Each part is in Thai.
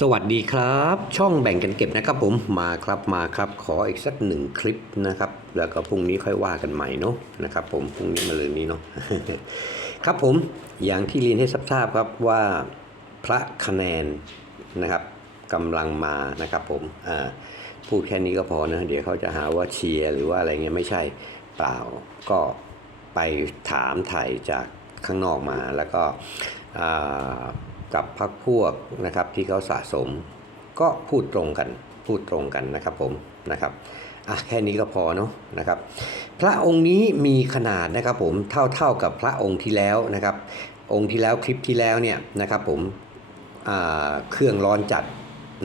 สวัสดีครับ ช่องแบ่งกันเก็บนะครับผมมาครับมาครับขออีกสักหนึ่งคลิปนะครับ แล้วก็พรุ่งนี้ค่อยว่ากันใหม่เนาะนะครับผมพรุ่งนี้มาเลยนี้เนาะครับผมอย่างที่เรียนให้ทราบครับว่าพระคะแนนนะครับกำลังมานะครับผมพูดแค่นี้ก็พอนะเดี๋ยวเขาจะหาว่าเชียร์หรือว่าอะไรเงี้ยไม่ใช่เปล่าก็ไปถามไถ่จากข้างนอกมาแล้วก็ กับพักพวกนะครับที่เขาสะสม ก็พูดตรงกันพูดตรงกันนะครับผมนะครับอะแค่นี้ก็พอเนาะนะครับ พระองค์นี้มีขนาดนะครับผมเท่าเท่ากับพระองค์ที่แล้วนะครับ องค์ที่แล้วคลิปที่แล้วเนี่ยนะครับผมเครื่องร้อนจัด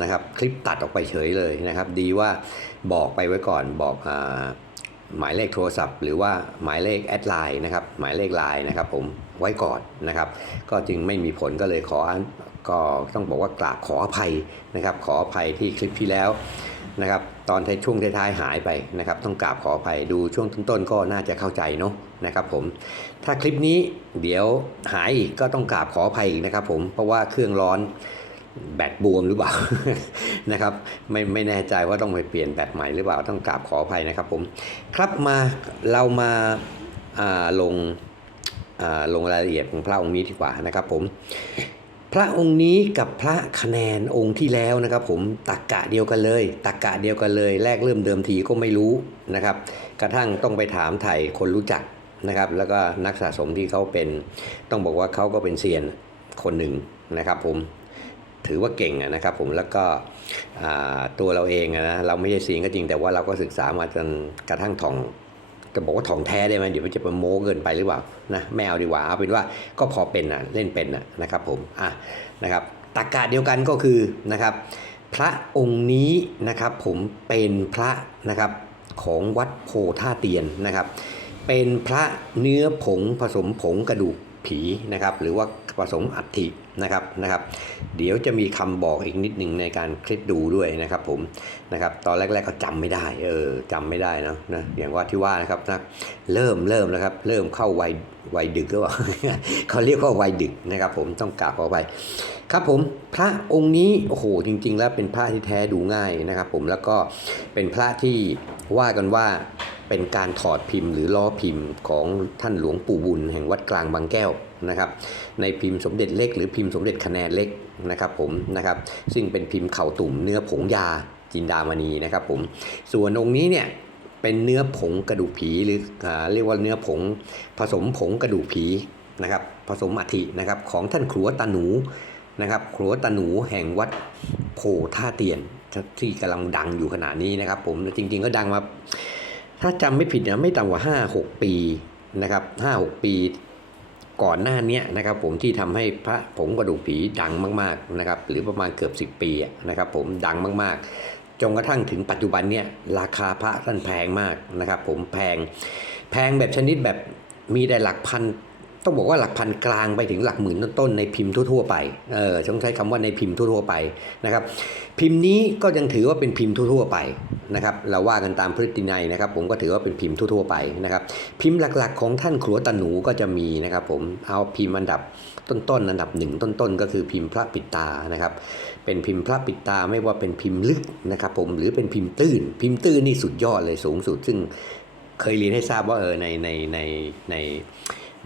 นะครับ คลิปตัดออกไปเฉยเลยนะครับ ดีว่าบอกไปไว้ก่อนบอกอา หมายเลขโทรศัพท์ หรือว่าหมายเลขแอดไลน์นะครับหมายเลขไลน์นะครับผมไว้ก่อนนะครับ ก็จึงไม่มีผลก็เลยขอก็ต้องบอกว่ากราบขออภัยนะครับ ขออภัยที่คลิปที่แล้วนะครับตอนท้ายช่วงท้ายๆหายไปนะครับ ต้องกราบขออภัยดูช่วงต้นๆก็น่าจะเข้าใจเนาะนะครับผมถ้าคลิปนี้เดี๋ยวหายอีกก็ต้องกราบขออภัยอีกนะครับผมเพราะว่าเครื่องร้อน แบตบวมหรือเปล่านะครับไม่ไม่แน่ใจว่าต้องไปเปลี่ยนแบตใหม่หรือเปล่าต้องกราบขออภัยนะครับผมครับมาเรามาาลงาลงรายละเอียดของพระองค์นี้ดีกว่านะครับผมพระองค์นี้กับพระคะแนนองค์ที่แล้วนะครับ ผมตักกะเดียวกันเลยตักกะเดียวกันเลย แรกเริ่มเดิมทีก็ไม่รู้นะครับ กระทั่งต้องไปถามไถ่คนรู้จักนะครับ แล้วก็นักสะสมที่เขาเป็น ต้องบอกว่าเขาก็เป็นเซียนคนหนึ่งนะครับ ผม ถือว่าเก่งนะครับผมแล้วก็ตัวเราเองนะเราไม่ใช่เซียนก็จริงแต่ว่าเราก็ศึกษามาจนกระทั่งท่องจะบอกว่าถ่องแท้ได้ไหมเดี๋ยวมันจะเป็นโม้เกินไปหรือเปล่านะไม่เอาดีกว่าเอาเป็นว่าก็พอเป็นนะเล่นเป็นนะนะครับผมอะนะครับตากาเดียวกันก็คือนะครับ พระองค์นี้นะครับผมเป็นพระนะครับของวัดโพท่าเตียนนะครับ เป็นพระเนื้อผงผสมผงกระดูกผีนะครับ หรือว่า ผสมอัฐินะครับนะครับ เดี๋ยวจะมีคำบอกอีกนิดหนึ่งในการคลิปดูด้วยนะครับผมนะครับตอนแรกๆก็จำไม่ได้เออจำไม่ได้เนะนะอย่างว่าที่ว่านะครับนะเริ่มเริ่มแล้วครับเริ่มเข้าวัยวัยดึกก็ว่าเขาเรียกว่าวัยดึกนะครับ ผมต้องกราบขอไปครับผมพระองค์นี้โอ้โหจริง ๆ แล้วเป็นพระที่แท้ดูง่ายนะครับ ผมแล้วก็เป็นพระที่ว่ากันว่า เป็นการถอดพิมพ์หรือล้อพิมพ์ของท่านหลวงปู่บุญแห่งวัดกลางบางแก้วนะครับในพิมพ์สมเด็จเล็กหรือพิมพ์สมเด็จคะแนนเล็กนะครับผมนะครับซึ่งเป็นพิมพ์เข่าตุ่มเนื้อผงยาจินดามณีนะครับผมส่วนองค์นี้เนี่ยเป็นเนื้อผงกระดูกผีหรืออาเรียกว่าเนื้อผงผสมผงกระดูกผีนะครับผสมอัฐินะครับของท่านครัวตาหนูนะครับครัวตาหนูแห่งวัดโพท่าเตียนที่กำลังดังอยู่ขณะนี้นะครับผมจริงๆก็ดังมา ถ้าจำไม่ผิดนะไม่ต่ำกว่า 5 6 ปีนะครับ5 6 ปีก่อนหน้านี้นะครับผมที่ทำให้พระผงกระดูกผีดังมากๆนะครับหรือประมาณเกือบ 10 ปีนะครับผมดังมากๆจนกระทั่งถึงปัจจุบันเนี่ยราคาพระท่านแพงมากนะครับผมแพงแพงแบบชนิดแบบมีได้หลักพัน ต้องบอกว่าหลักพันกลางไปถึงหลักหมื่นต้นๆในพิมพ์ทั่วๆไป เออต้องใช้คำว่าในพิมพ์ทั่วๆไปนะครับ พิมพ์นี้ก็ยังถือว่าเป็นพิมพ์ทั่วๆไปนะครับ เราว่ากันตามพฤตินัยนะครับ ผมก็ถือว่าเป็นพิมพ์ทั่วๆไปนะครับ พิมพ์หลักๆ ของท่านครัวตาหนูก็จะมีนะครับ ผม เอาพิมพ์อันดับต้นๆอันดับหนึ่งต้นๆ ก็คือพิมพ์พระปิดตานะครับ เป็นพิมพ์พระปิดตาไม่ว่าเป็นพิมพ์ลึกนะครับ ผม หรือเป็นพิมพ์ตื้น พิมพ์ตื้นนี่สุดยอดเลยสูงสุด ซึ่งเคยเรียนให้ทราบว่าเออในในในใน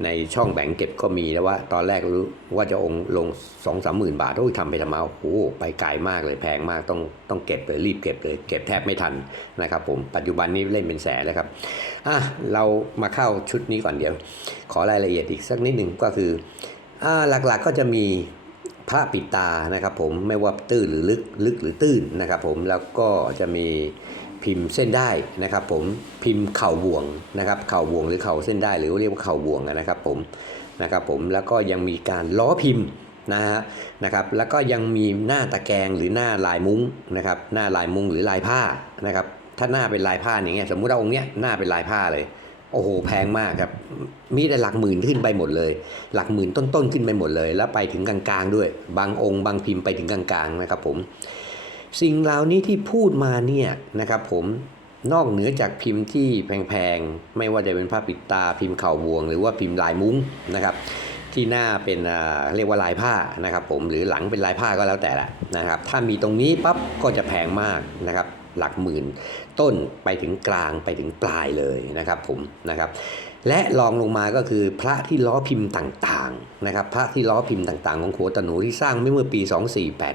ในช่องแบ่งเก็บก็มีแล้วว่า ตอนแรกรู้ว่าจะองลงสองสามหมื่นบาทโอ้ยทำไปทำมาโอ้ไปไกลมากเลยแพงมากต้องต้องเก็บเลยรีบเก็บเลย เก็บแทบไม่ทันนะครับผมปัจจุบันนี้เล่นเป็นแสนแล้วครับอะเรามาเข้าชุดนี้ก่อนเดี๋ยว ขอรายละเอียดอีกสักนิดหนึ่งก็คืออ่าหลักๆก็จะมี พระปิดตานะครับผมไม่ว่าตื้นหรือลึกลึกหรือตื้นนะครับผมแล้วก็จะมีพิมพ์เส้นได้นะครับผมพิมพ์เข่าบ่วงนะครับเข่าบ่วงหรือเข่าเส้นได้ หรือเรียกว่าเข่าบ่วงนะครับผมนะครับผมแล้วก็ยังมีการล้อพิมพ์นะฮะนะครับแล้วก็ยังมีหน้าตะแกรงหรือหน้าลายมุ้งนะครับหน้าลายมุ้งหรือลายผ้านะครับถ้าหน้าเป็นลายผ้าอย่างเงี้ยสมมุติว่าองค์เนี้ยหน้าเป็นลายผ้าเลย โอ้โหแพงมากครับ มีแต่หลักหมื่นขึ้นไปหมดเลย หลักหมื่นต้นๆขึ้นไปหมดเลย แล้วไปถึงกลางๆด้วย บางองค์บางพิมพ์ไปถึงกลางๆนะครับผมสิ่งเหล่านี้ที่พูดมาเนี่ยนะครับผมนอกเหนือจากพิมพ์ที่แพงๆ ไม่ว่าจะเป็นผ้าปิดตาพิมพ์เข่าบวง หรือว่าพิมพ์ลายมุ้งนะครับที่หน้าเป็นอ่าเรียกว่าลายผ้านะครับผมหรือหลังเป็นลายผ้าก็แล้วแต่ละนะครับถ้ามีตรงนี้ปั๊บก็จะแพงมากนะครับ หลักหมื่น ต้นไปถึงกลางไปถึงปลายเลยนะครับผมนะครับ และรองลงมาก็คือพระที่ล้อพิมพ์ต่างๆนะครับ พระที่ล้อพิมพ์ต่างๆ ของโขตหนูที่สร้างไม่เมื่อปี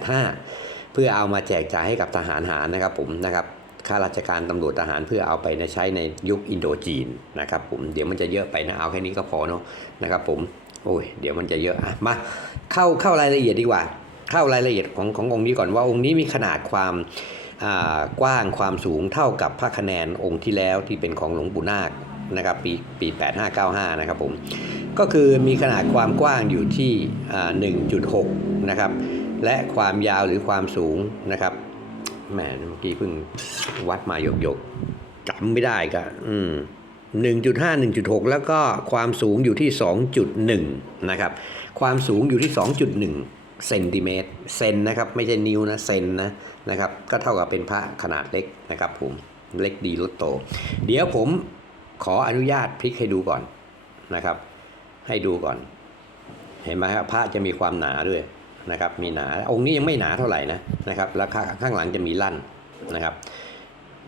2485 เพื่อเอามาแจกจ่ายให้กับทหารหารนะครับผมนะครับข้าราชการตำรวจทหารเพื่อเอาไปใช้ในยุคอินโดจีนนะครับผมเดี๋ยวมันจะเยอะไปนะเอาแค่นี้ก็พอเนาะนะครับผมโอ้ยเดี๋ยวมันจะเยอะอะมาเข้าเข้ารายละเอียดดีกว่า เข้ารายละเอียดของขององค์นี้ก่อนว่าองค์นี้มีขนาดความ กว้างความสูงเท่ากับพระคะแนนองค์ที่แล้วที่เป็นของหลวงปู่นาคนะครับปีปี 8595 นะครับผมก็คือมีขนาดความกว้างอยู่ที่อ่า1.6 นะครับ และความยาวหรือความสูงนะครับแหมเมื่อกี้เพิ่งวัดมาหยกหยกๆจำไม่ได้ก็อืมหนึ่งจุดห้าหนึ่งจุดหกแล้วก็ความสูงอยู่ที่สองจุดหนึ่งนะครับ ความสูงอยู่ที่สองจุดหนึ่ง เซนติเมตรเซนนะครับไม่ใช่นิ้วนะเซนนะนะครับก็เท่ากับเป็นพระขนาดเล็กนะครับผมเล็กดีลดโต เดี๋ยวผมขออนุญาตพลิกให้ดูก่อนนะครับ ให้ดูก่อน เห็นไหมครับพระจะมีความหนาด้วยนะครับ มีหนาองค์นี้ยังไม่หนาเท่าไหร่นะนะครับแล้วข้างข้างหลังจะมีลั่นนะครับ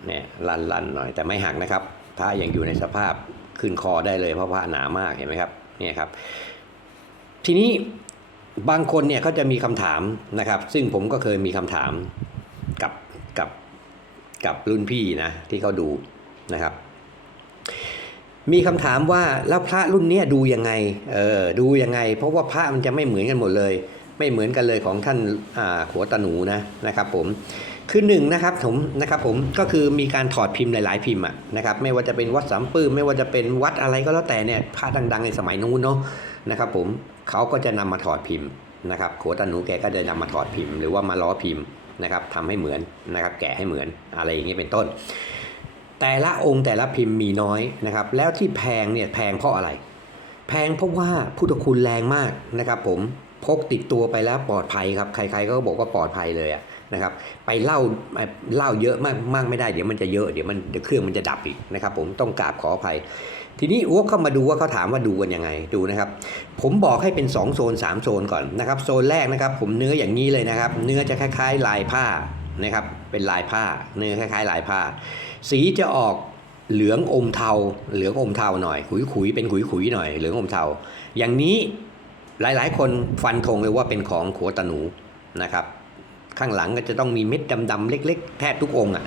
เนี่ยลั่นลั่นหน่อยแต่ไม่หักนะครับ พระยังอยู่ในสภาพขึ้นคอได้เลยเพราะพระหนามากเห็นไหมครับเนี่ยครับ ทีนี้ บางคนเนี่ยเขาจะมีคำถามนะครับ ซึ่งผมก็เคยมีคำถามกับกับกับรุ่นพี่นะที่เขาดูนะครับ มีคำถามว่าแล้วพระรุ่นเนี้ยดูยังไงเออดูยังไง เพราะว่าพระมันจะไม่เหมือนกันหมดเลย ไม่เหมือนกันเลยของท่านอ่าขัวตาหนูนะนะครับ ผมคือหนึ่งนะครับผมนะครับผมก็คือมีการถอดพิมพ์หลาย ๆ พิมพ์อะนะครับไม่ว่าจะเป็นวัดสามปื้มไม่ว่าจะเป็นวัดอะไรก็แล้วแต่เนี่ยพระดัง ๆ ในสมัยนู้นเนาะนะครับผม เขาก็จะนำมาถอดพิมพ์นะครับขัวตาหนูแกก็จะนำมาถอดพิมพ์หรือว่ามาล้อพิมพ์นะครับทำให้เหมือนนะครับ แกะให้เหมือนอะไรอย่างเงี้ยเป็นต้น แต่ละองค์แต่ละพิมพ์มีน้อยนะครับ แล้วที่แพงเนี่ยแพงเพราะอะไร แพงเพราะว่าพุทธคุณแรงมากนะครับ ผมพกติดตัวไปแล้วปลอดภัยครับ ใคร ๆ ก็บอกว่าปลอดภัยเลยนะครับ ไปเล่าเล่าเยอะมากมากไม่ได้เดี๋ยวมันจะเยอะเดี๋ยวมันเดี๋ยวเครื่องมันจะดับอีกนะครับ ผมต้องกราบขออภัย ทีนี้วกเข้ามาดูว่าเขาถามว่าดูกันยังไงดูนะครับ ผมบอกให้เป็น 2 โซน 3 โซนก่อนนะครับ โซนแรกนะครับ ผมเนื้ออย่างนี้เลยนะครับ เนื้อจะคล้าย ๆ ลายผ้านะครับ เป็นลายผ้า เนื้อคล้าย ๆ ลายผ้า สีจะออกเหลืองอมเทา เหลืองอมเทาหน่อย ขุยขุยๆเป็นขุยขุยๆหน่อย เหลืองอมเทา อย่างนี้หลายๆ คนฟันธงเลยว่าเป็นของขัวตาหนูนะครับ ข้างหลังก็จะต้องมีเม็ดดำๆเล็ก ๆ แทบทุกองค์อะ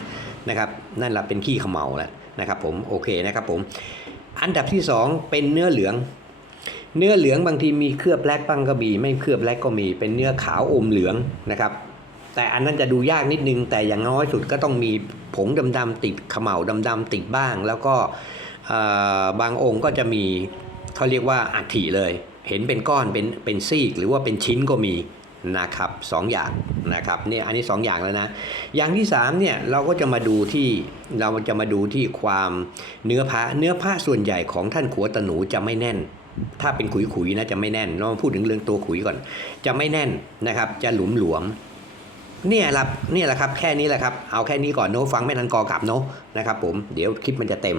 นะครับ นั่นแหละเป็นขี้เขมเหลาแล้วนะครับผม โอเคนะครับผม อันดับที่สองเป็นเนื้อเหลือง เนื้อเหลืองบางทีมีเคลือบแบล็กบ้างก็มี ไม่เคลือบแบล็กก็มีเป็นเนื้อขาวอมเหลืองนะครับ แต่อันนั้นจะดูยากนิดนึง แต่อย่างน้อยสุดก็ต้องมีผงดำๆติดเขม่าดำๆติดบ้าง แล้วก็บางองค์ก็จะมีเขาเรียกว่าอัฐิเลย เห็นเป็นก้อนเป็นเป็นซีกหรือว่าเป็นชิ้นก็มี นะครับสองอย่างนะครับเนี่ยอันนี้สองอย่างแล้วนะ อย่างที่สามเนี่ยเราก็จะมาดูที่เราจะมาดูที่ความเนื้อพระเนื้อพระส่วนใหญ่ของท่านขัวตะหนูจะไม่แน่น ถ้าเป็นขุยๆนะจะไม่แน่นเรามาพูดถึงเรื่องตัวขุยก่อน จะไม่แน่นนะครับ จะหลุมหลวมเนี่ยครับเนี่ยแหละครับแค่นี้แหละครับเอาแค่นี้ก่อนโน้ฟังไม่ทันกอกลับเนาะนะครับ ผมเดี๋ยวคลิปมันจะเต็ม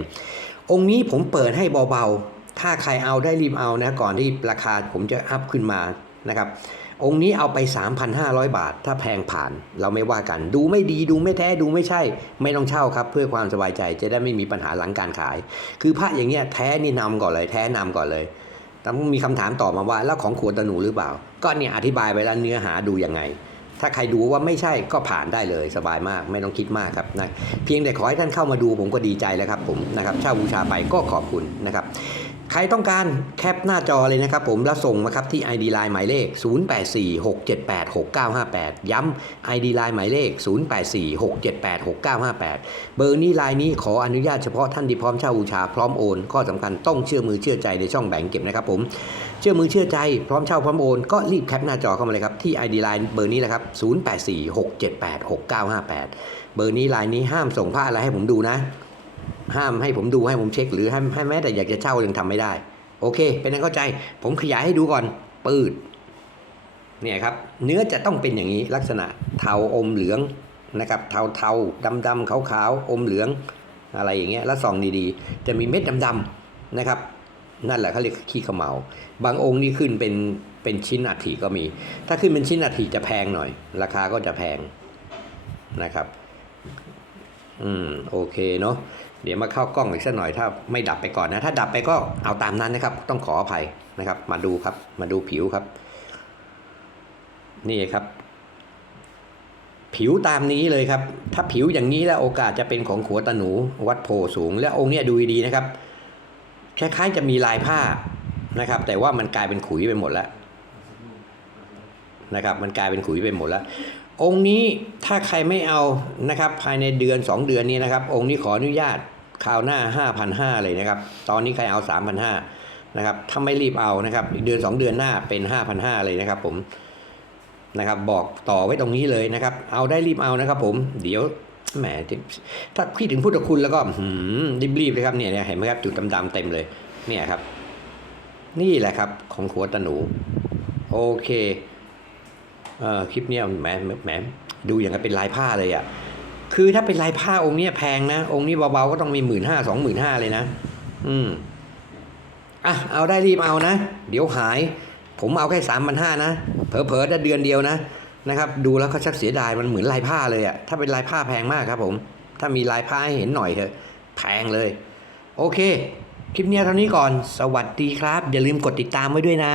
องค์นี้ผมเปิดให้เบาๆถ้าใครเอาได้รีบเอานะก่อนที่ราคาผมจะอัพขึ้นมานะครับ องค์นี้เอาไป 3,500 บาท ถ้าแพงผ่านเราไม่ว่ากัน ดูไม่ดีดูไม่แท้ดูไม่ใช่ ไม่ต้องเช่าครับ เพื่อความสบายใจจะได้ไม่มีปัญหาหลังการขาย คือพระอย่างเงี้ยแท้นี่นำก่อนเลย แท้นำก่อนเลยแต่มีคำถามต่อมาว่าแล้วของขวดตะหนูหรือเปล่า ก็เนี่ยอธิบายไปแล้วเนื้อหาดูยังไง ถ้าใครดูว่าไม่ใช่ก็ผ่านได้เลยสบายมาก ไม่ต้องคิดมากครับนะเพียงแต่ขอให้ท่านเข้ามาดูผมก็ดีใจแล้วครับผมนะครับเช่าบูชาไปก็ขอบคุณนะครับ ใครต้องการแคปหน้าจอเลยนะครับผมแล้วส่งมาครับที่ ID Line หมายเลข 0846786958 ย้ำ ID Line หมายเลข 0846786958 เบอร์นี้ลน์นี้ขออนุญาตเฉพาะท่านที่พร้อมเช่าบูชาพร้อมโอนข้อสำคัญต้องเชื่อมือเชื่อใจในช่องแบ่งเก็บนะครับผมเชื่อมือเชื่อใจพร้อมเช่าพร้อมโอนก็รีบแคปหน้าจอเข้ามาเลยครับที่ ID Line เบอร์นี้แหละครับ0846786958 เบอร์นี้ลน์นี้ห้ามส่งผ้าอะไรให้ผมดูนะ ห้ามให้ผมดูให้ผมเช็ค หรือให้ให้แม้แต่อยากจะเช่ายังทำไม่ได้ โอเค เป็นนั้นเข้าใจ ผมขยายให้ดูก่อน ปืดเนี่ยครับ เนื้อจะต้องเป็นอย่างนี้ลักษณะเทาอมเหลืองนะครับ เทาเทาดำดำขาวขาวๆอมเหลืองอะไรอย่างเงี้ยแล้วส่องดีๆ จะมีเม็ดดำๆนะครับ นั่นแหละเขาเรียกขี้เขมเหลาบางองค์นี่ขึ้นเป็นเป็นชิ้นอัฐิก็มี ถ้าขึ้นเป็นชิ้นอัฐิจะแพงหน่อย ราคาก็จะแพงนะครับ อืมโอเคเนาะเดี๋ยวมาเข้ากล้องอีกสักหน่อยถ้าไม่ดับไปก่อนนะ ถ้าดับไปก็เอาตามนั้นนะครับ ต้องขออภัยนะครับ มาดูครับ มาดูผิวครับ นี่ครับ ผิวตามนี้เลยครับ ถ้าผิวอย่างนี้แล้วโอกาสจะเป็นของขัวตาหนูวัดโพสูง และองค์เนี้ยดูดีนะครับคล้ายๆจะมีลายผ้านะครับ แต่ว่ามันกลายเป็นขุยไปหมดแล้วนะครับ มันกลายเป็นขุยไปหมดแล้ว องค์นี้ถ้าใครไม่เอานะครับ ภายในเดือน 2 เดือนนี้นะครับ องค์นี้ขออนุญาตคราวหน้า 5,500 เลยนะครับ ตอนนี้ใครเอา 3,500 นะครับ ถ้าไม่รีบเอานะครับอีกเดือน 2 เดือนหน้าเป็น 5,500 เลยนะครับ ผมนะครับ บอกต่อไว้ตรงนี้เลยนะครับ เอาได้รีบเอานะครับ ผมเดี๋ยวแหมถ้าพี่ถึงพุทธคุณแล้วก็หืมรีบๆเลยครับเนี่ยเนี่ยเห็นไหมครับจุดดำๆเต็มเลย เนี่ยครับ นี่แหละครับของขัวตาหนู โอเค เออคลิปเนี้ยแหมแหมดูอย่างกับเป็นลายผ้าเลยอะ่ะคือถ้าเป็นลายผ้าองค์เนี้ยแพงนะ องค์นี้เบาๆก็ต้องมีหมื่นห้าสองหมื่นห้าเลยนะ อืมอะเอาได้รีบเอานะ เดี๋ยวหาย ผมเอาแค่สามพันห้านะ เผลอๆได้เดือนเดียวนะนะครับ ดูแล้วก็ชักเสียดายมันเหมือนลายผ้าเลยอะ่ะถ้าเป็นลายผ้าแพงมากครับผม ถ้ามีลายผ้าให้เห็นหน่อยเถอะแพงเลย โอเค คลิปเนี้ยเท่านี้ก่อน สวัสดีครับ อย่าลืมกดติดตามไว้ด้วยนะ